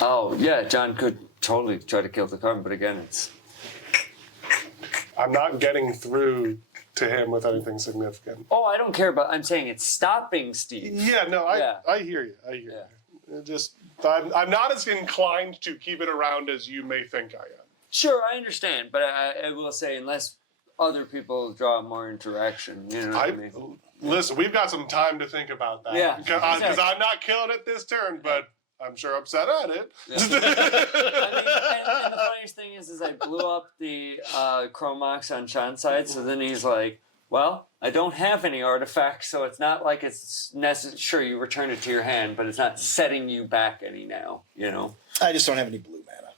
Oh, yeah, John could totally try to kill the card, but again, it's... I'm not getting through to him with anything significant. Oh, I don't care about... I'm saying it's stopping Steve. Yeah, no, I hear you. I hear you. Just, I'm not as inclined to keep it around as you may think I am. Sure, I understand, but I will say, unless other people draw more interaction, you know what I mean? Listen, we've got some time to think about that. Yeah. Because I'm not killing it this turn, but I'm sure upset at it. Yeah. I mean, and the funniest thing is I blew up the Chromox on Sean's side, so then he's like, well, I don't have any artifacts, so it's not like it's necessary. Sure, you return it to your hand, but it's not setting you back any now, you know? I just don't have any blue mana.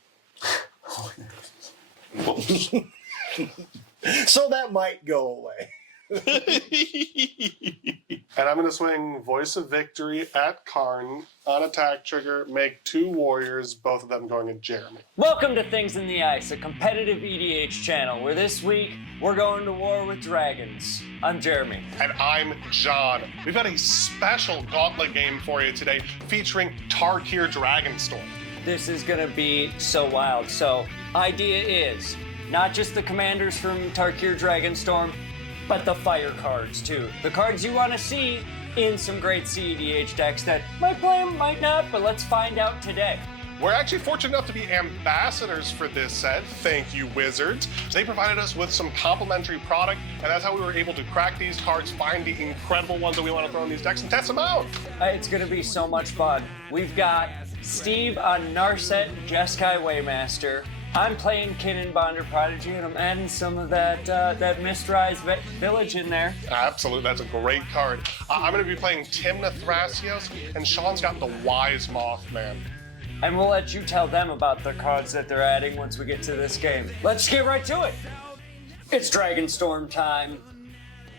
So that might go away. And I'm going to swing Voice of Victory at Karn on attack trigger, make 2 warriors, both of them going at Jeremy. Welcome to Things in the Ice, a competitive EDH channel, where this week we're going to war with dragons. I'm Jeremy. And I'm John. We've got a special gauntlet game for you today featuring Tarkir Dragonstorm. This is going to be so wild. So, idea is not just the commanders from Tarkir Dragonstorm, but the fire cards too. The cards you want to see in some great cEDH decks that might play them, might not, but let's find out today. We're actually fortunate enough to be ambassadors for this set. Thank you, Wizards. They provided us with some complimentary product, and that's how we were able to crack these cards, find the incredible ones that we want to throw in these decks, and test them out. It's going to be so much fun. We've got Steve on Narset Jeskai Waymaster. I'm playing Kinnan Bonder Prodigy, and I'm adding some of that Mistrise Village in there. Absolutely, that's a great card. I'm going to be playing Timna Thrasios, and Sean's got the Wise Mothman. And we'll let you tell them about the cards that they're adding once we get to this game. Let's get right to it. It's Dragonstorm time.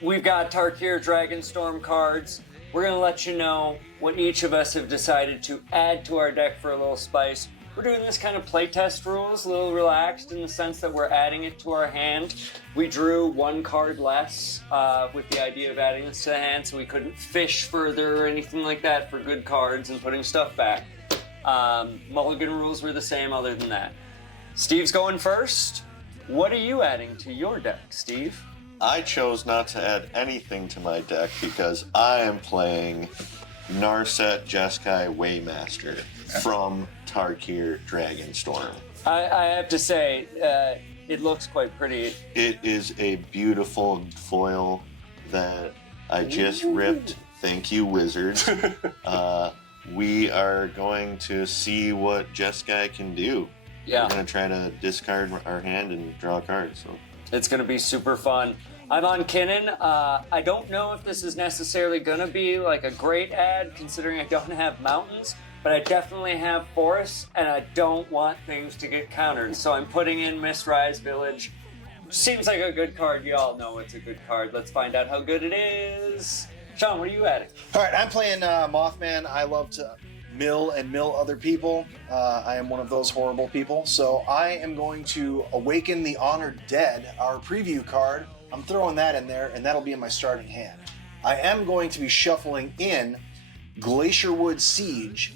We've got Tarkir Dragonstorm cards. We're going to let you know what each of us have decided to add to our deck for a little spice. We're doing this kind of playtest rules, a little relaxed in the sense that we're adding it to our hand. We drew 1 card less with the idea of adding this to the hand, so we couldn't fish further or anything like that for good cards and putting stuff back. Mulligan rules were the same other than that. Steve's going first. What are you adding to your deck, Steve? I chose not to add anything to my deck because I am playing Narset Jeskai Waymaster from Tarkir Dragonstorm. I have to say, it looks quite pretty. It is a beautiful foil that I just ripped. Thank you, Wizards. We are going to see what Jeskai can do. Yeah. We're going to try to discard our hand and draw a card. So it's going to be super fun. I'm on Kinnan. I don't know if this is necessarily going to be like a great ad, considering I don't have mountains, but I definitely have forests, and I don't want things to get countered. So I'm putting in Mistrise Village. Seems like a good card. You all know it's a good card. Let's find out how good it is. Sean, what are you adding? All right, I'm playing Mothman. I love to mill other people. I am one of those horrible people. So I am going to Awaken the Honored Dead, our preview card. I'm throwing that in there, and that'll be in my starting hand. I am going to be shuffling in Glacierwood Siege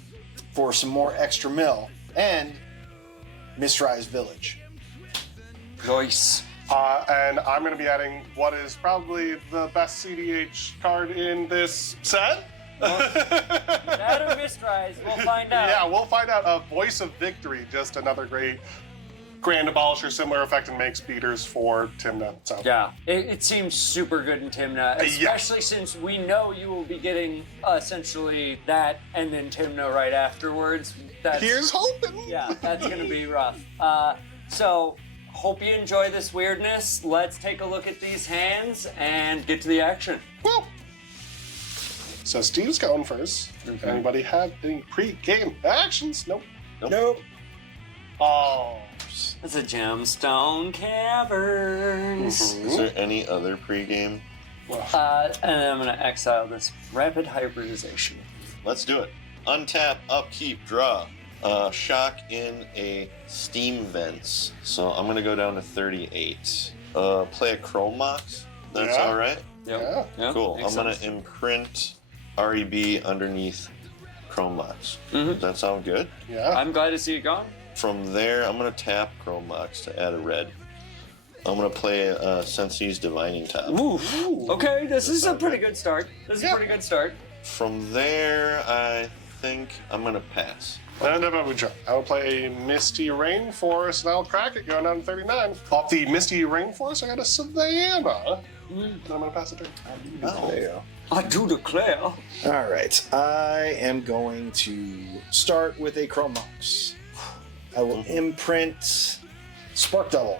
for some more extra mill, and Mistrise Village. Nice. And I'm going to be adding what is probably the best cEDH card in this set. That or Mistrise, we'll find out. Yeah, we'll find out. Voice of Victory, just another great Grand Abolisher, similar effect, and makes beaters for Timna. So. Yeah, it seems super good in Timna, especially since we know you will be getting essentially that and then Timna right afterwards. Here's hoping. Yeah, that's going to be rough. So, hope you enjoy this weirdness. Let's take a look at these hands and get to the action. Woo! So Steve's going first. Okay. Anybody have any pre-game actions? Nope. Nope. Oh. It's a Gemstone Caverns. is there any other pregame? And then I'm going to exile this Rapid Hybridization. Let's do it. Untap, upkeep, draw. Shock in a Steam Vents. So I'm going to go down to 38. Play a Chromox. That's all right? Yeah. Yeah, Cool. makes I'm going sense. to imprint REB underneath Chrome Mox. Mhm. Does that sound good? Yeah. I'm glad to see it gone. From there, I'm going to tap Chrome Mox to add a red. I'm going to play Sensei's Divining Top. Ooh. Okay, this is a pretty good start. This is a pretty good start. From there, I think I'm going to pass. And I will play a Misty Rainforest, and I'll crack it going down to 39. Off the Misty Rainforest, I got a Savannah. And I'm going to pass it turn. There you go. I do declare. All right, I am going to start with a Chrome Mox. I will imprint Spark Double.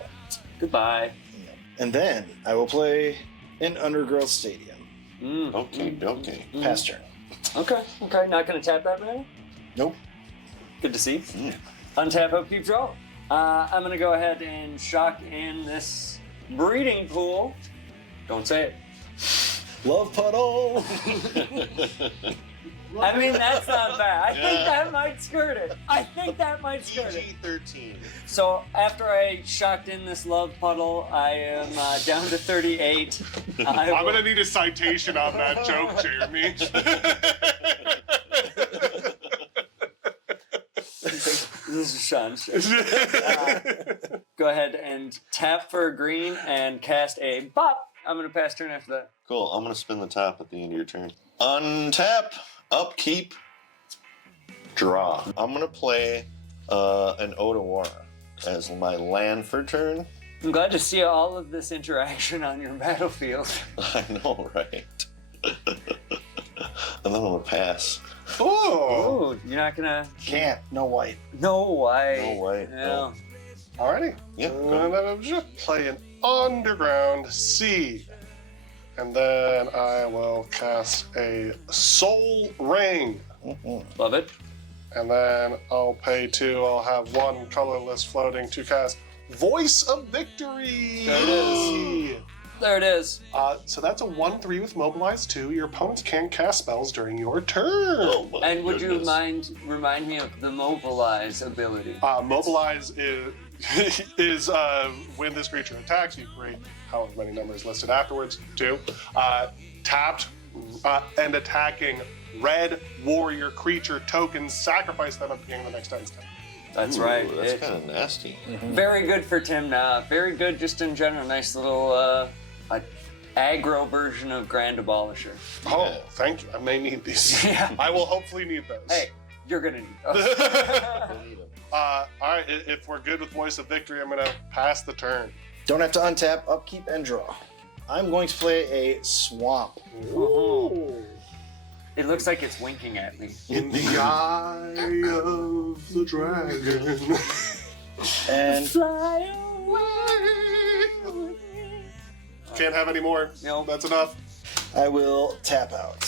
Goodbye. And then I will play an Undergrowth Stadium. Okay. Pass turn. Okay. Not gonna tap that mana. Nope. Good to see. Untap, upkeep, draw. I'm gonna go ahead and shock in this breeding pool. Don't say it. Love Puddle. I mean, that's not bad. I think that might skirt it. PG-13. So after I shocked in this love puddle, I am down to 38. I'm going to need a citation on that joke, Jeremy. This is Sean's. Go ahead and tap for a green and cast a bop. I'm going to pass turn after that. Cool. I'm going to spin the top at the end of your turn. Untap, upkeep, draw. I'm going to play an Odawara as my land for turn. I'm glad to see all of this interaction on your battlefield. I know, right? And then I'm going to pass. Oh, Ooh, you're not gonna. Can't. No white. No way. No way, no. alrighty. Yeah, And go. then I'll just play an Underground Seed. And then I will cast a Soul Ring. Love it. And then I'll pay 2. I'll have 1 colorless floating to cast Voice of Victory. There it is. There it is. So that's a 1/3 with Mobilize 2. Your opponents can't cast spells during your turn. Oh my And would you goodness. mind remind me of the mobilize ability? Mobilize is when this creature attacks, you create however many numbers listed afterwards, 2. Tapped and attacking red warrior creature tokens, sacrifice them at the beginning of the next turn. That's Ooh, right. That's It- kind of nasty. Very good for Timna. Very good just in general. Nice little aggro version of Grand Abolisher. Oh, thank you. I may need these. Yeah. I will hopefully need those. Hey, you're gonna need those. All right, if we're good with Voice of Victory, I'm going to pass the turn. Don't have to untap, upkeep, and draw. I'm going to play a Swamp. Ooh. It looks like it's winking at me. In the eye of the dragon. And Fly away. Can't have any more. No. That's enough. I will tap out.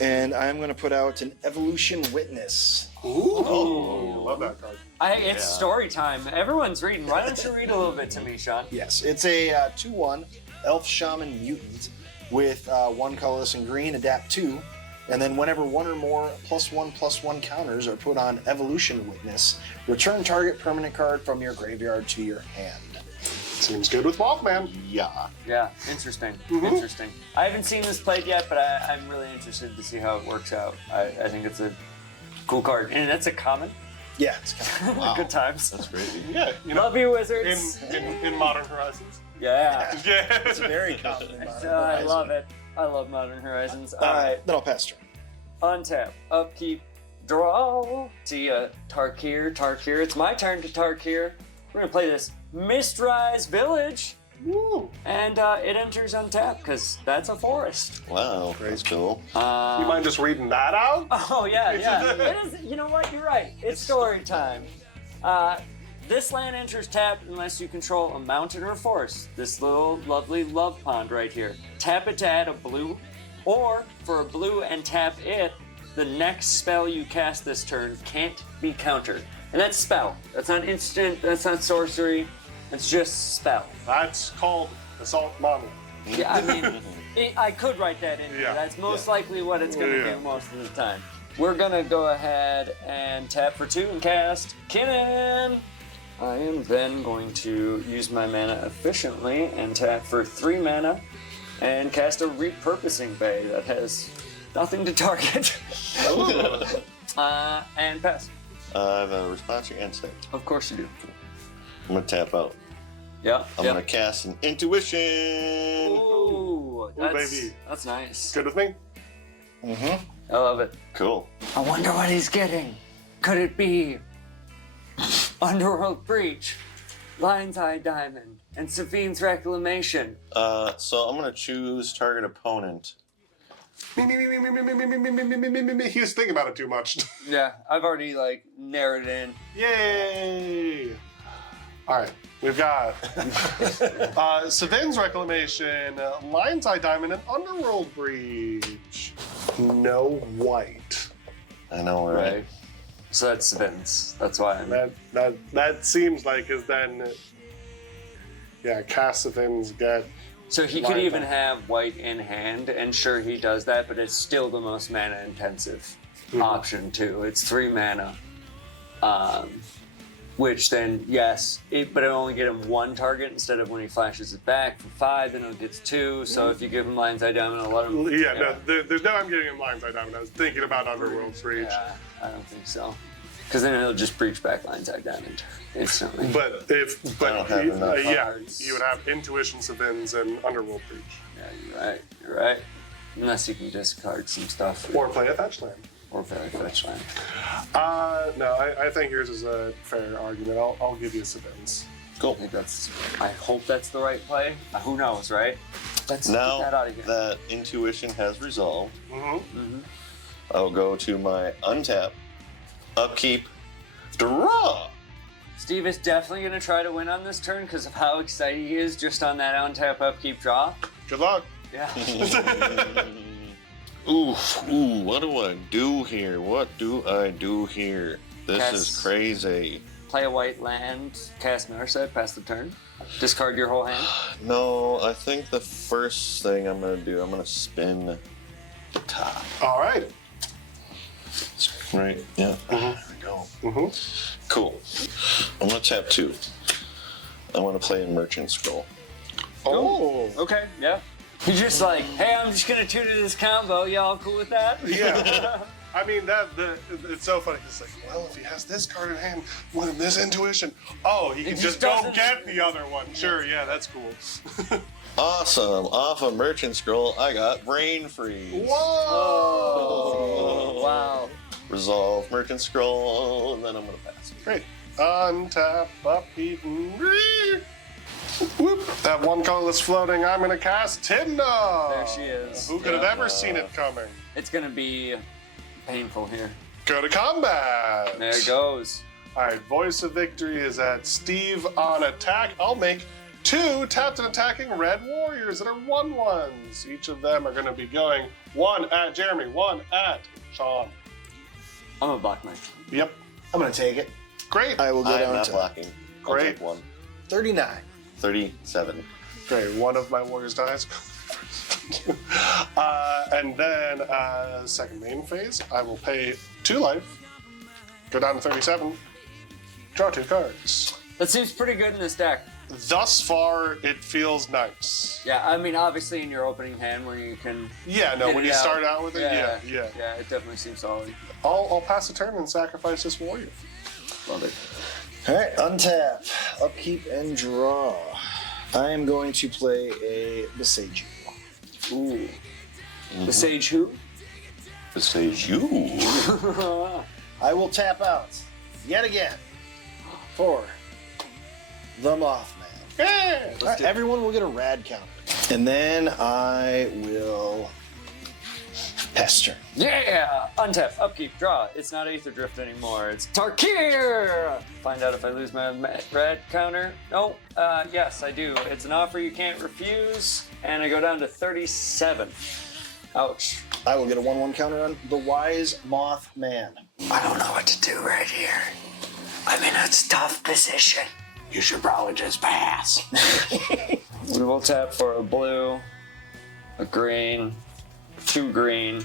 And I'm going to put out an Evolution Witness. Ooh. Love that card. It's story time. Everyone's reading. Why don't you read a little bit to me, Sean? Yes, it's a 2/1 Elf Shaman Mutant with 1 colorless and green, adapt 2. And then whenever 1 or more +1/+1 counters are put on Evolution Witness, return target permanent card from your graveyard to your hand. Seems good with Mothman. Yeah. Yeah, interesting. Interesting. I haven't seen this played yet, but I'm really interested to see how it works out. I think it's a cool card. And that's a common. Yeah, it's kind of, Wow. Good times. That's crazy. Yeah, you know, Love you, Wizards. in Modern Horizons. Yeah. Yeah. it's very common in Modern I Horizon. love it. I love Modern Horizons. All right, then I'll pass turn. Untap, upkeep, draw. See ya, Tarkir. It's my turn to Tarkir. We're gonna play this Mistrise Village. Woo. And it enters untap, because that's a forest. Wow. That's cool. You mind just reading that out? Oh, yeah. It is, you know what? You're right. It's story time. This land enters tapped unless you control a mountain or a forest. This little lovely love pond right here. Tap it to add a blue, or for a blue and tap it, the next spell you cast this turn can't be countered. And that's spell. That's not instant, that's not sorcery. It's just spell. That's called Assault Monument. Yeah, I mean, I could write that in here. Yeah. That's most likely what it's going to Yeah. do most of the time. We're going to go ahead and tap for 2 and cast Kinnan. I am then going to use my mana efficiently and tap for 3 mana and cast a Repurposing Bay that has nothing to target. And pass. I have a response and set. Of course you do. I'm gonna tap out. Yeah. I'm gonna cast an intuition. Ooh, baby. That's nice. Good with me? I love it. Cool. I wonder what he's getting. Could it be Underworld Breach, Lion's Eye Diamond, and Safine's Reclamation? So I'm gonna choose target opponent. Me. He was thinking about it too much. Yeah, I've already narrowed it in. Yay! All right, we've got Savin's Reclamation, Lion's Eye Diamond, and Underworld Breach. No white. I know, right? Right. So that's Vince. That's why I'm. That seems like is then. Yeah, cast Savin's get. So he could even have white in hand, and sure he does that, but it's still the most mana intensive option too. It's 3 mana. Which then, yes, but it'll only get him 1 target instead of when he flashes it back for 5, then it gets 2. So if you give him Lion's Eye Diamond, I'll let him. No, there's no I'm getting him Lion's Eye Diamond. I was thinking about Underworld Breach. Yeah, I don't think so. Because then he'll just breach back Lion's Eye Diamond instantly. But I don't have enough you would have Intuition, Savin's, and Underworld Breach. Yeah, you're right. Unless you can discard some stuff. Or play a fetch land. Or play fetch land. No, I think yours is a fair argument. I'll give you Savin's. Cool. I hope that's the right play. Who knows, right? Let's get that out Now of here. that intuition has resolved, Mm-hmm. I'll go to my untap, upkeep, draw. Steve is definitely going to try to win on this turn because of how excited he is just on that untap, upkeep, draw. Good luck. Yeah. Ooh, what do I do here? What do I do here? This is crazy. Play a white land, cast Narset, pass the turn. Discard your whole hand. No, I think the first thing I'm gonna do, I'm gonna spin the top. All right. Right, yeah. There we go. Cool. I'm gonna tap 2. I wanna play a Merchant Scroll. Oh. Okay, yeah. He's just like, hey, I'm just going to tune in this combo. Y'all cool with that? Yeah. I mean, it's so funny. It's like, well, if he has this card in hand with this intuition, he can just go get the other one. Sure, yeah, that's cool. Awesome. Off a Merchant Scroll, I got Brain Freeze. Whoa! Oh, wow. Resolve Merchant Scroll, and then I'm gonna pass. Great. Untap, upkeep, and whoop. That one colorless floating, I'm gonna cast Timna. There she is. Who could have ever seen it coming? It's going to be painful here. Go to combat. There it goes. All right, Voice of Victory is at Steve on attack. I'll make 2 tapped and attacking red warriors that are 1/1s. Each of them are going to be going 1 at Jeremy, 1 at Sean. I'm going to block mine. Yep. I'm gonna take it. Great. I will go I'm down not to blocking. I'll Great. take 1. 39. 37. Great. One of my warriors dies. And then second main phase, I will pay 2 life, go down to 37, draw 2 cards. That seems pretty good in this deck. Thus far, it feels nice. Yeah, I mean, obviously in your opening hand where you can... Yeah, no, hit when it you out. start out with it, yeah. Yeah, it definitely seems solid. I'll pass a turn and sacrifice this warrior. Love it. All right, untap, upkeep, and draw. I am going to play a Besage. Ooh. The Sage who? The Sage you. I will tap out yet again for the Mothman. Yeah! All right, everyone will get a rad counter. And then I will pass turn. Yeah! Untap, upkeep, draw. It's not Aether Drift anymore. It's Tarkir! Find out if I lose my red counter. No, yes, I do. It's an offer you can't refuse, and I go down to 37. Ouch. I will get a 1/1 counter on the Wise Mothman. I don't know what to do right here. I'm in a tough position. You should probably just pass. We will tap for a blue, a green, 2 green.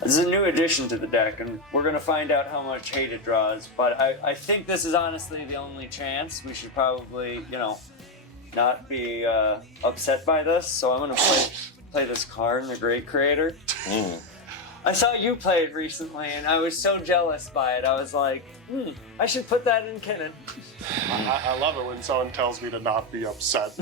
This is a new addition to the deck, and we're going to find out how much hate it draws. But I think this is honestly the only chance. We should probably, not be upset by this. So I'm going to play this card, the Great Creator. I saw you play it recently, and I was so jealous by it. I was like, I should put that in canon. I love it when someone tells me to not be upset.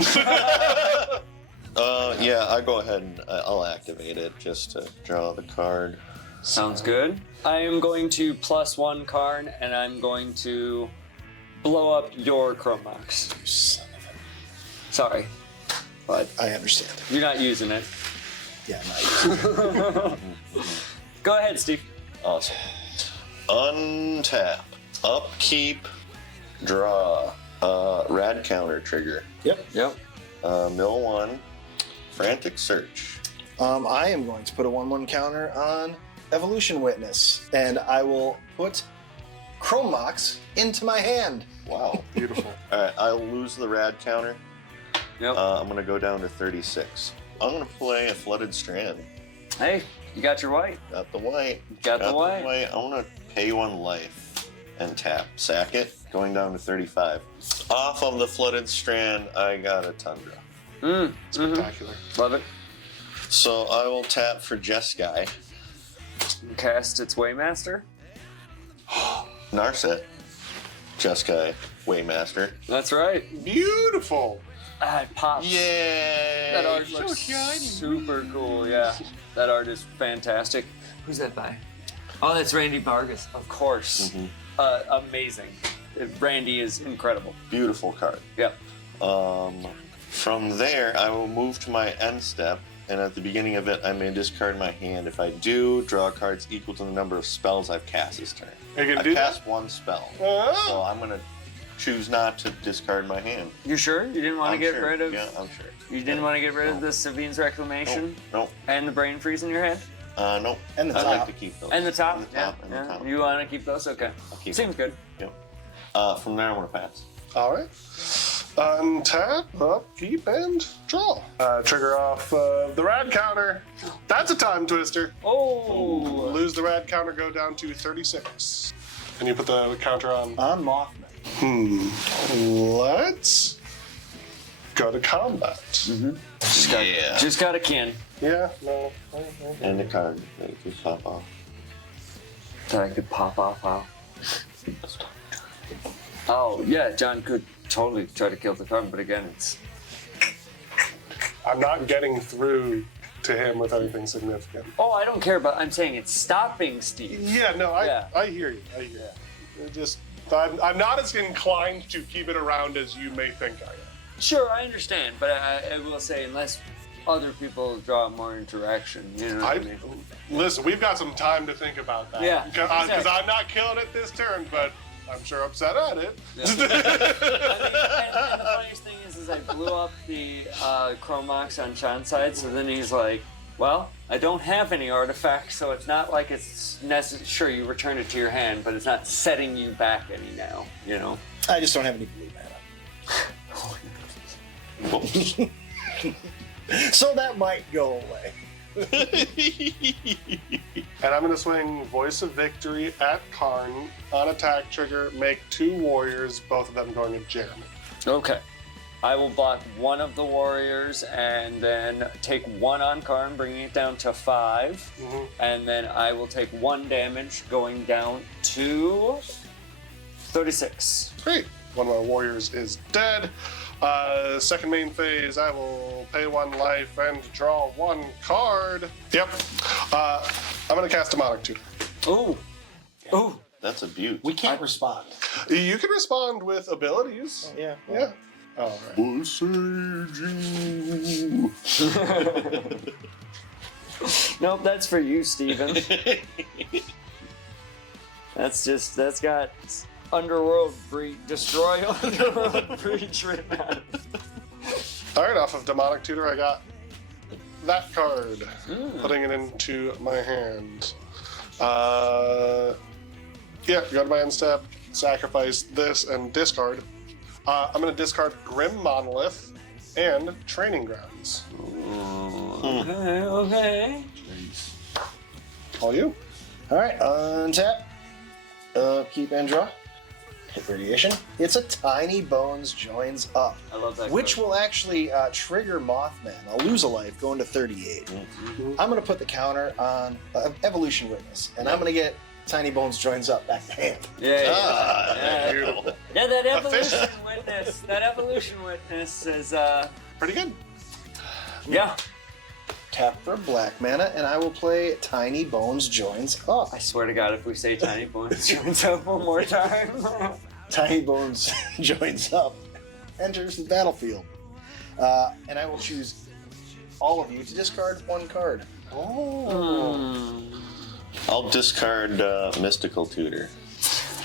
Yeah, I go ahead and I'll activate it just to draw the card. Sounds good. I am going to +1 card, and I'm going to blow up your Chromox. Son of Sorry, but a... I understand. you're not using it. Yeah, I'm not using it. Go ahead, Steve. Awesome. Untap. Upkeep. Draw. Rad counter trigger. Yep. Mill 1. Frantic search. I am going to put a 1/1 counter on Evolution Witness, and I will put Chromox into my hand. Wow. Beautiful. Alright, I'll lose the rad counter. Yep. I'm gonna go down to 36. I'm gonna play a Flooded Strand. Hey, you got your white. Got the white. Got the white. I wanna pay 1 life and tap. Sack it. Going down to 35. Off of the Flooded Strand, I got a Tundra. Spectacular. Love it. So I will tap for Jeskai. Cast its Waymaster. Narset. Jeskai. Waymaster. That's right. Beautiful. It pops. Yeah. That art looks super cool. Yeah, that art is fantastic. Who's that by? Oh, that's Randy Vargas. Of course. Amazing. Randy is incredible. Beautiful card. Yep. From there, I will move to my end step, and at the beginning of it, I may discard my hand. If I do, draw cards equal to the number of spells I've cast this turn. You can I do cast 1 spell, Oh. so I'm gonna choose not to discard my hand. You sure? You didn't want to I'm get sure. rid of? Yeah, I'm sure. You didn't want to get rid of the Savine's Reclamation Nope. and the Brain Freeze in your head Nope. And the I'd top. like to keep those. and the top. And the top. Yeah. And the Yeah. top. You want to keep those? Okay. I'll keep Seems good. Yep. From there, I'm gonna pass. All right. Untap, upkeep, and draw. Trigger off the rad counter. That's a time twister. Oh. Lose the rad counter, go down to 36. And you put the counter on. On Mothman. Let's go to combat. Just got a kin. Yeah, no. And the card that it could pop off. That I could pop off. Wow. Oh yeah, John could totally try to kill the card, but again, it's I'm not getting through to him with anything significant. Oh, I don't care about. I'm saying it's stopping Steve. Yeah, no, I Yeah. hear you. I hear you. It just, I'm not as inclined to keep it around as you may think I am. Sure, I understand, but I will say unless other people draw more interaction, you know what I mean? Listen, we've got some time to think about that. Yeah, Because exactly. I'm not killing it this turn, but I'm sure upset at it. Yeah. and the funniest thing is I blew up the Chromox on Sean's side, so then he's like, well, I don't have any artifacts, so it's not like it's necessary. Sure, you return it to your hand, but it's not setting you back any now, you know? I just don't have any blue mana. So that might go away. And I'm going to swing Voice of Victory at Karn on attack trigger, make 2 warriors, both of them going at Jeremy. Okay. I will block one of the warriors and then take 1 on Karn, bringing it down to 5. And then I will take 1 damage, going down to 36. Great. One of my warriors is dead. Second main phase, I will pay 1 life and draw 1 card. Yep. I'm going to cast Demonic Tutor. Ooh. Ooh. That's a beaut. We can't respond. You can respond with abilities. Yeah. Yeah. All right. We'll save you. Nope, that's for you, Steven. That's got Underworld Breach, destroy Underworld Breach written on it. All right, off of Demonic Tutor, I got that card. Putting it into my hand. Yeah, go to my end step, sacrifice this, and discard. I'm going to discard Grim Monolith and Training Grounds. Okay. All you. All right, untap, upkeep, and draw. Hit radiation. It's a Tiny Bones Joins Up, I love that. which card. will actually trigger Mothman. I'll lose a life, going to 38. I'm going to put the counter on Evolution Witness, and I'm going to get Tiny Bones Joins Up back to hand. Yeah. Beautiful. Yeah, that evolution witness. That evolution witness is Pretty good. yeah. Tap for black mana, and I will play Tiny Bones Joins Up. I swear to God, if we say Tiny Bones joins up one more time. Tiny Bones Joins Up, enters the battlefield. And I will choose all of you to discard one card. I'll discard Mystical Tutor.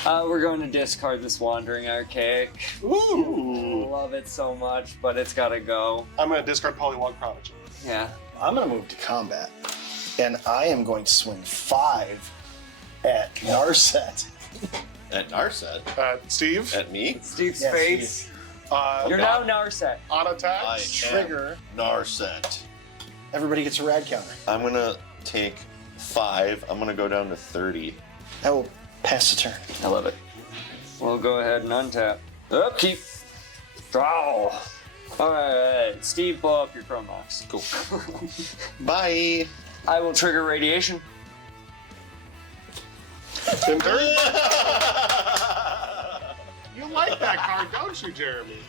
We're going to discard this Wandering Archaic. Ooh. Love it so much, but it's gotta go. I'm going to discard Polywog Prodigy. Yeah. I'm going to move to combat, and I am going to swing 5 at Narset. At Narset? Steve, At me? Steve's Yes, face. You're now Narset. on attack. I Trigger. am Narset. Everybody gets a rad counter. I'm gonna take 5. I'm gonna go down to 30. I will pass the turn. I love it. We'll go ahead and untap. Upkeep. Draw. Alright, Steve, blow up your Chrome Box. Cool. Bye. I will trigger radiation. In turn. You like that card, don't you, Jeremy?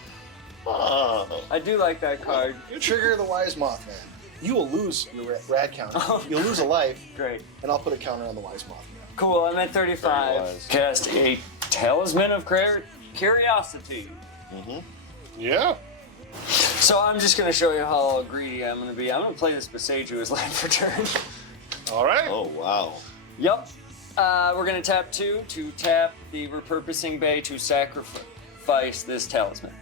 Oh. I do like that card. Trigger the Wise Mothman. You will lose your rad counter. You'll lose a life, Great. and I'll put a counter on the Wise Mothman. Cool, I'm at 35. Very wise. Cast a Talisman of Curiosity. Yeah. So I'm just gonna show you how greedy I'm gonna be. I'm gonna play this Beseiju as land for turn. All right. Oh, wow. Yep. We're gonna tap 2 to tap the Repurposing Bay to sacrifice this Talisman.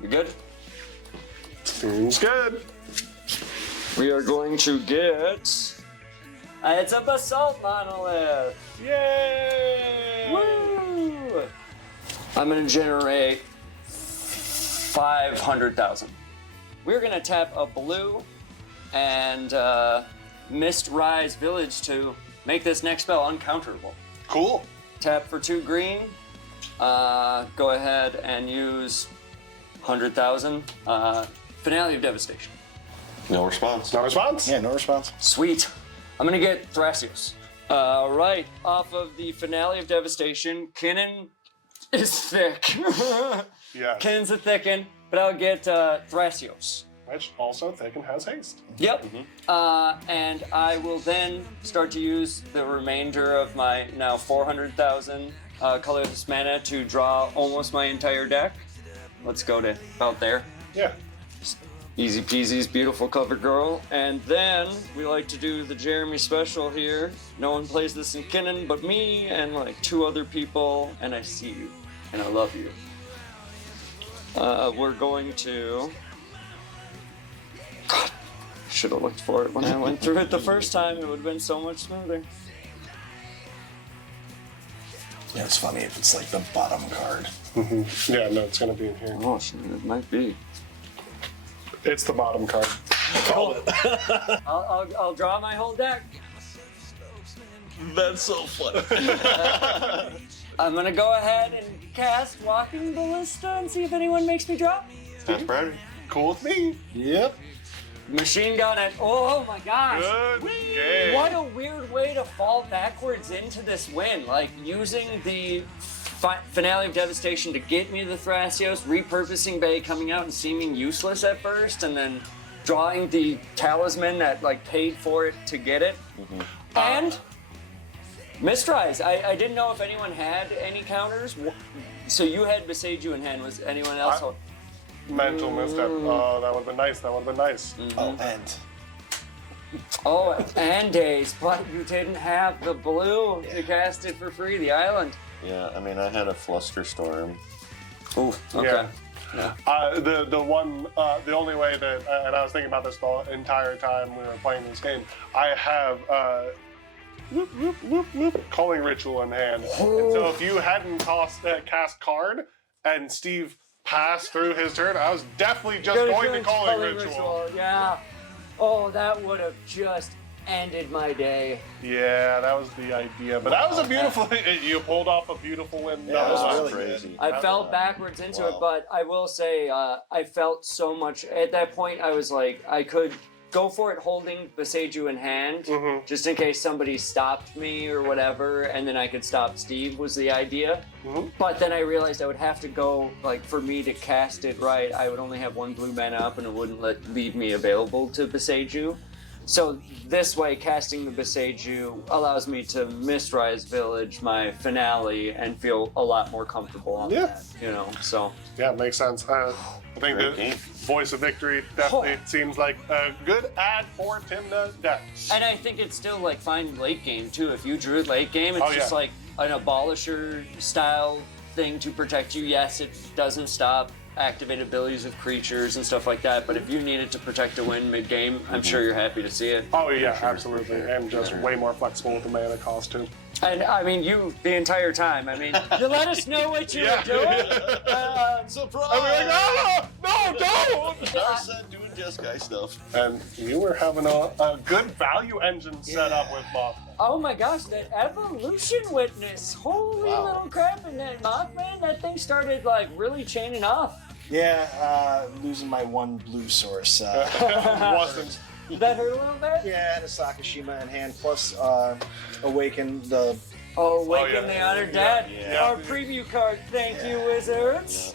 You good? Seems good. We are going to get... it's a Basalt Monolith! Yay! Woo! I'm gonna generate 500,000. We're gonna tap a blue and Mist Rise Village to make this next spell uncounterable. Cool. Tap for 2 green. Go ahead and use 100,000. Finale of Devastation. No response. No response? Yeah, no response. Sweet. I'm gonna get Thrasios. Alright, off of the Finale of Devastation, Kinnan is thick. Yes. Kinnan's a thicken, but I'll get Thrasios. Which also thick and has haste. Yep. And I will then start to use the remainder of my now 400,000 colorless mana to draw almost my entire deck. Let's go to about there. Yeah. Easy peasy's beautiful cover girl. And then we like to do the Jeremy special here. No one plays this in Kinnan but me and like 2 other people, and I see you and I love you. We're going to... God, I should have looked for it when I went through it the first time. It would have been so much smoother. Yeah, it's funny if it's like the bottom card. Yeah, no, it's going to be in here. Oh, shit, it might be. It's the bottom card. I'll draw my whole deck. That's so funny. I'm gonna go ahead and cast Walking Ballista and see if anyone makes me drop. That's Brady. Cool with me. Yep. Machine gun at, oh my gosh. Good game. What a weird way to fall backwards into this win. Like using the Finale of Devastation to get me the Thrasios, repurposing Bay coming out and seeming useless at first, and then drawing the Talisman that like paid for it to get it. And Mistrise. I didn't know if anyone had any counters. So you had Beseiju in hand. Was anyone else? Mental misstep. Oh, that would have been nice. That would have been nice. Oh, and Oh, and days, but you didn't have the blue to cast it for free, the island. Yeah, I mean, I had a Flusterstorm. Ooh, okay. Yeah. The only way that, and I was thinking about this the entire time we were playing this game, I have Calling Ritual in hand. And so if you hadn't cast card and Steve passed through his turn, I was definitely just going to Calling Ritual. Yeah. Oh, that would have just ended my day. Yeah, that was the idea. But that was a beautiful. You pulled off a beautiful win. Yeah, that was that was awesome. really crazy. I fell backwards into it, but I will say I felt so much. At that point, I was like, I could go for it holding Beseiju in hand, just in case somebody stopped me or whatever, and then I could stop Steve was the idea. But then I realized I would have to go, like, for me to cast it right, I would only have one blue mana up and it wouldn't leave me available to Beseiju. So this way, casting the Beseiju allows me to Mistrise Village, my finale, and feel a lot more comfortable on that, you know, so. Yeah, makes sense. I think Great the game. Voice of Victory definitely seems like a good add for Timna's decks. And I think it's still like fine late game too. If you drew it late game, it's just like an abolisher style thing to protect you. Yes, it doesn't stop activate abilities of creatures and stuff like that, but if you needed to protect a win mid game, I'm sure you're happy to see it. Oh yeah, absolutely. And just way more flexible with the mana cost too. And I mean, you the entire time. I mean, you let us know what you were doing. Surprise! I was like, no, don't! Darset doing Jeskai stuff. And you were having a good value engine set up with Mothman. Oh my gosh, that evolution witness! Holy little crap! And that Mothman, that thing started like really chaining off. Yeah, losing my one blue source. Wasn't. That hurt a little bit. Yeah, and a Sakashima in hand, plus Awaken the. Oh, Awaken yeah. the Honored Dead. Yeah. Our preview card. Thank you, Wizards.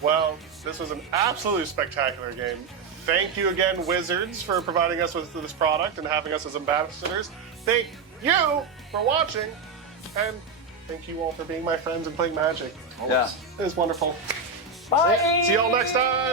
Well, this was an absolutely spectacular game. Thank you again, Wizards, for providing us with this product and having us as ambassadors. Thank you for watching, and thank you all for being my friends and playing Magic. Yeah. It was wonderful. Bye. See y'all next time.